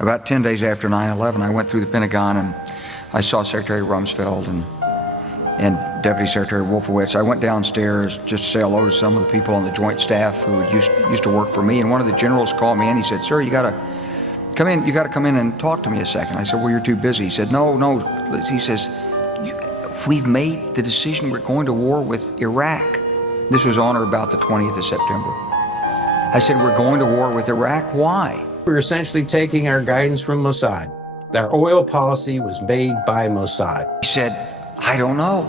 About 10 days after 9/11, I went through the Pentagon and I saw Secretary Rumsfeld and Deputy Secretary Wolfowitz. I went downstairs just to say hello to some of the people on the Joint Staff who used to work for me, and one of the generals called me in. He said, "Sir, you got to come in. You got to come in and talk to me a second." I said, "Well, you're too busy." He said, "No." He says, "We've made the decision. We're going to war with Iraq." This was on or about the 20th of September. I said, "We're going to war with Iraq. Why?" We're essentially taking our guidance from Mossad. Our oil policy was made by Mossad. He said, "I don't know."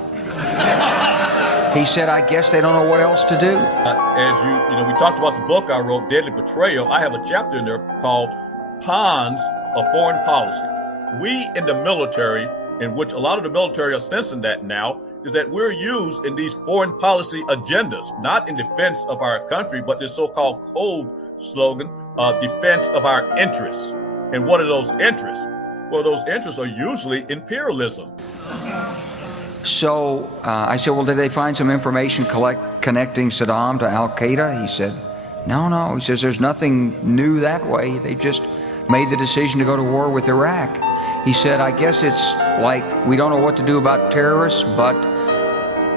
He said, "I guess they don't know what else to do." As we talked about the book I wrote, Deadly Betrayal. I have a chapter in there called Pawns of Foreign Policy. We in the military, in which a lot of the military are sensing that now, is that we're used in these foreign policy agendas, not in defense of our country, but this so-called code slogan, defense of our interests. And what are those interests? Well, those interests are usually imperialism. So I said, "Well, did they find some information connecting Saddam to Al-Qaeda?" He said, No. He says, "There's nothing new that way. They just made the decision to go to war with Iraq." He said, "I guess it's like we don't know what to do about terrorists, but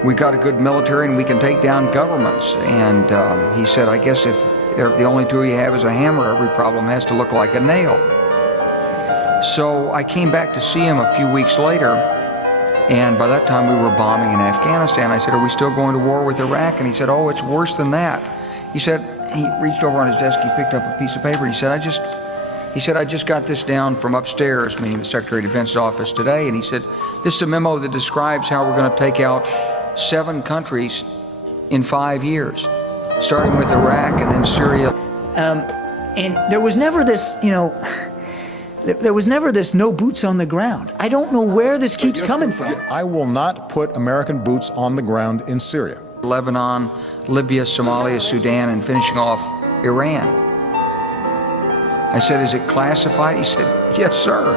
we got a good military and we can take down governments." And he said, "I guess if the only tool you have is a hammer, every problem has to look like a nail." So I came back to see him a few weeks later, and by that time we were bombing in Afghanistan. I said, "Are we still going to war with Iraq?" And he said, "Oh, it's worse than that." He said, he reached over on his desk, he picked up a piece of paper. He said, I just got this down from upstairs," meaning the Secretary of Defense's office today. And he said, "This is a memo that describes how we're going to take out 7 countries in 5 years, starting with Iraq and then Syria." And there was never this, there was never this no boots on the ground. I don't know where this keeps coming from. I will not put American boots on the ground in Syria. Lebanon, Libya, Somalia, Sudan, and finishing off Iran. I said, "Is it classified?" He said, "Yes, sir."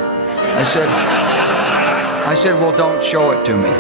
I said, "Well, don't show it to me."